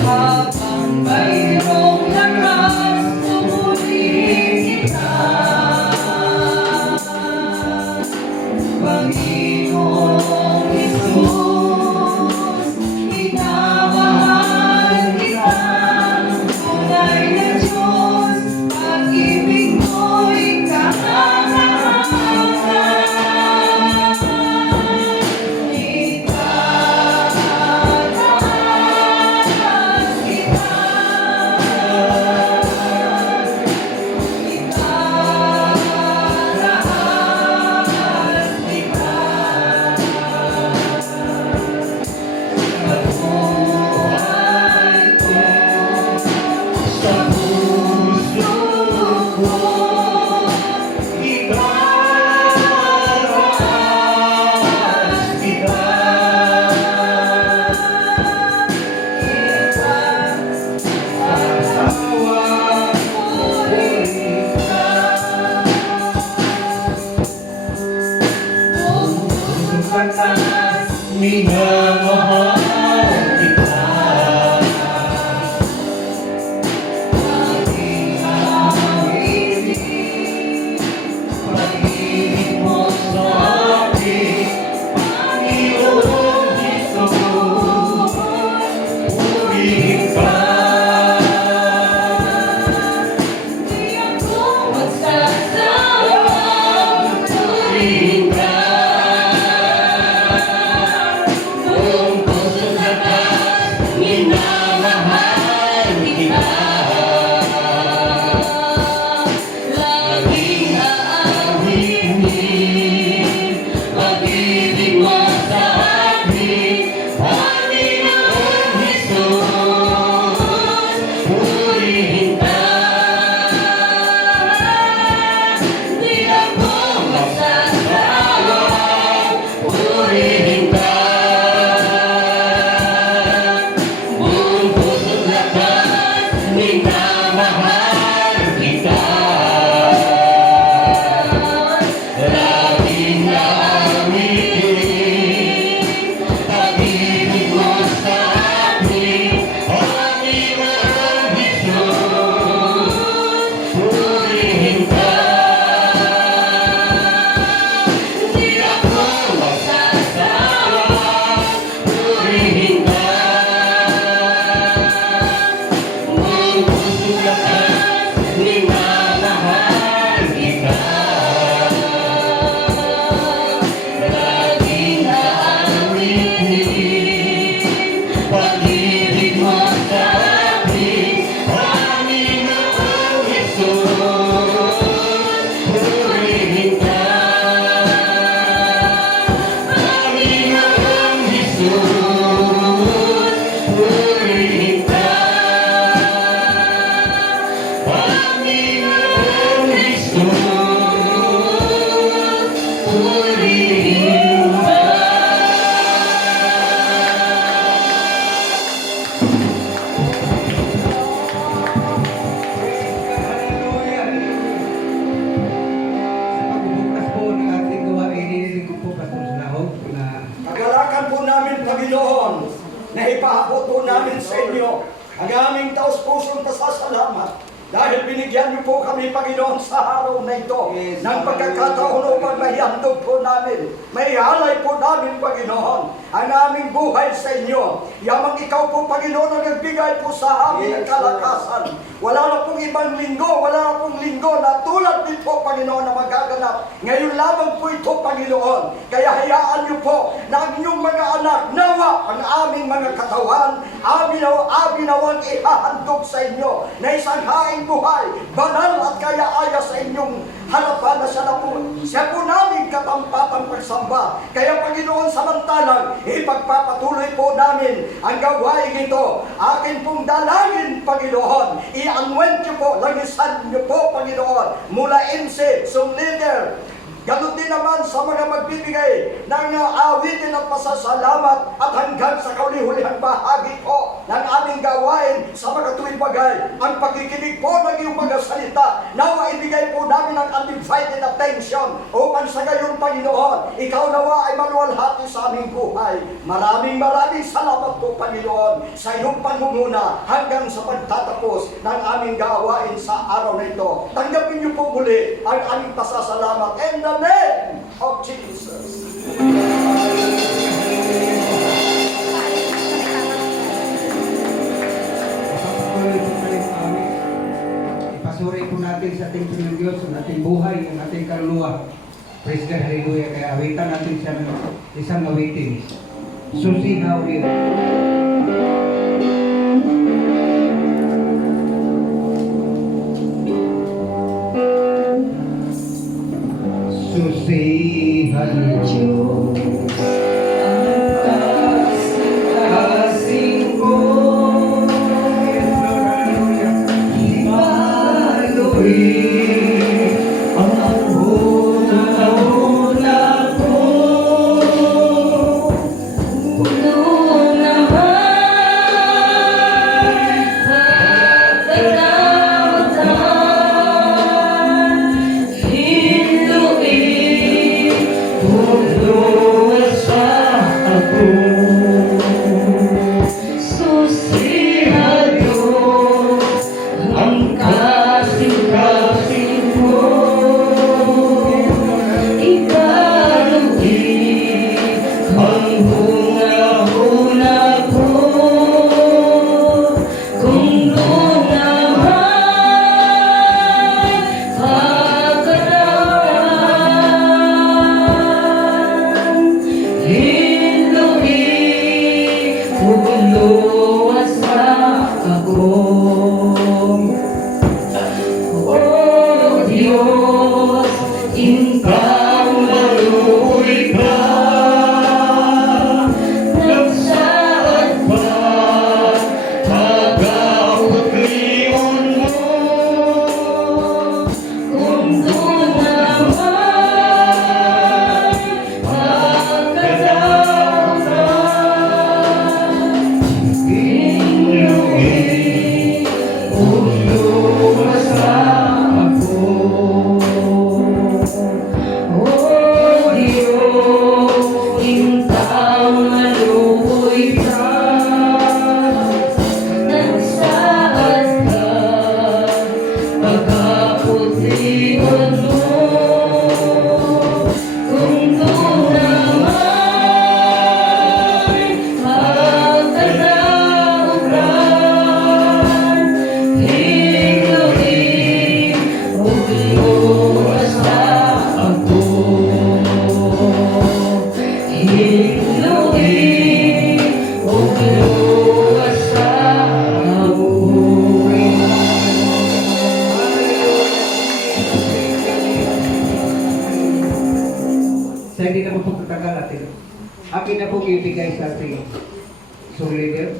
Habang mayroong lakas, pupurihin kita. Panginoong Jesus, minamahal kita. Tunay na Diyos, pag-ibig mo'y kahangahangan. Minamahal kita. Aking awitin, Pag-ibig mo sa akin, Panginoong Jesus, purihin ka. di ako magsasawang Purihin ka. Buong puso't lakas, minamahal kita. laging Aawinin, pag-ibig mo sa akin, Panginoong Jesus, purihin ka. di ako magsasawang Purihin ka. Buong puso't lakas, minamahal kita. Laging aamitin, pag-ibig mo sa akin, Panginoong Jesus, purihin ka. di ako magsasawang Purihin ka. Buong puso't lakas, minamahal kita. Laging aawinin, pag-ibig mo sa akin, Panginoong Jesus, purihin ka. Panginoong Jesus, purihin ka. Panginoong Jesus, purihin ka. Hallelujah! Sa pagbubukas po ng ating gawain, inilig ko po Pastor Sinahog na Kagalakan po namin, Panginoon, na ipaabot po namin sa inyo ang aming taos-pusong pasasalamat dahil binigyan niyo po kami, Panginoon, sa araw na ito ng pagkakataon upang maihandog po namin. May halay po namin, Panginoon, ang aming buhay sa inyo. Yamang ikaw po, Panginoon, ang nagbigay po sa amin ng kalakasan. Wala na pong ibang linggo, wala na pong linggo na tulad din po, Panginoon, na magaganap. Ngayon lamang po ito, Panginoon. Kaya hayaan niyo po na ang inyong mga anak, nawa ang aming mga katawan, aminawang ihahandog sa inyo na isang haing buhay, banal at kaya-aya sa inyong harapan na siya po namin katampatang pagsamba. Kaya, Panginoon, samantalang ipagpapatuloy po namin ang gawain ito. Akin pong dalangin, Panginoon, i-anoint niyo po, langisan niyo po, Panginoon, mula MC, leader, Ganon din naman sa mga magbibigay ng awitin at pasasalamat at hanggang sa kauli-hulihang bahagi po ng aming gawain sa mga tuwing bagay. Ang pagkikinig po ng iyong mga salita, nawa ibigay po namin ang undivided attention upang sa gayon, Panginoon, ikaw nawa ay maluwalhati sa aming buhay. Maraming salamat po, Panginoon, sa iyong pangunguna hanggang sa pagtatapos ng aming gawain sa araw na ito. Tanggapin niyo po muli ang aming pasasalamat in the name of Jesus. Papatuloy po tayo sa amin. Ipasuri po natin sa ating Panginoon Diyos, ang ating buhay, ang ating kaluluwa. Praise God, hallelujah. Kaya awitan natin siya ng isang awitin. Susihaw rin. Susihan Diyos. Kasing ko, ipaloy ang una ko. Puno naman pagkatautan, hinluin puno sa ako. Susihan Diyos ang kasing-kasing ko. Ikaluin ang huna-huna ko. Kung doon naman pagkatautan, hinluin puno sa ako. Oh Diyos, Ikaw maluwi ka, nagsaad ba pag-autlion mo? Kung doon naman pagkatautan, hinluin puno sa ako. Oh Diyos, Ikaw maluwi ka, nagsaad ka, pagkaputlian mo. Kung doon naman pagkatautan, hinluin puno sa ako. Hinluin puno sa ako. Sa hindi na po pagtatagal natin. Akin na po ibigay sa ating soul leader.